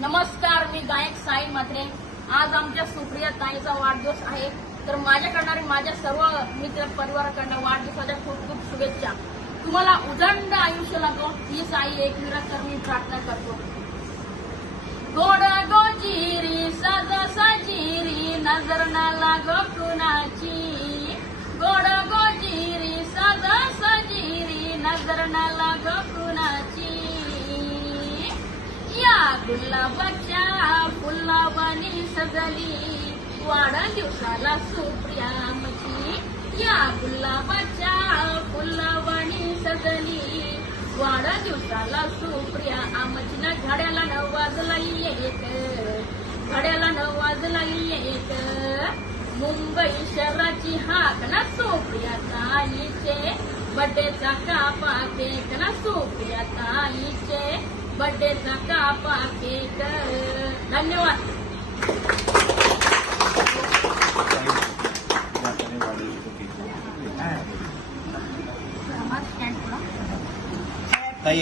नमस्कार, मी गायक साई म्हात्रे. आज आमच्या सुप्रिया ताईचा वाढदिवस आहे. तर माझ्याकडनं आणि माझ्या सर्व मित्र परिवाराकडनं वाढदिवसाच्या खूप खूप शुभेच्छा. तुम्हाला उदंड आयुष्य लागो हीच आई एकविरा तर मी प्रार्थना करतो. गोड गोजिरी साज साजिरी नजर ना लाग कुणाची. गोड गोजिरी साज साजिरी नजर ना लाग कुणाची. या गुलाबाच्या फुलावानी सजली वाढदिवसाला सुप्रिया आमची. या गुलाबाच्या फुलावानी सजली वाढदिवसाला सुप्रिया आमची. ना घड्याला न वाजला एक, घड्याला न वाजला एक. मुंबई शहराची हाक ना सुप्रिया ताईचे. बड्डेचा कापा केक ना सुप्रिया ताईचे. बड्डेचा कापा केक. धन्यवाद. ताई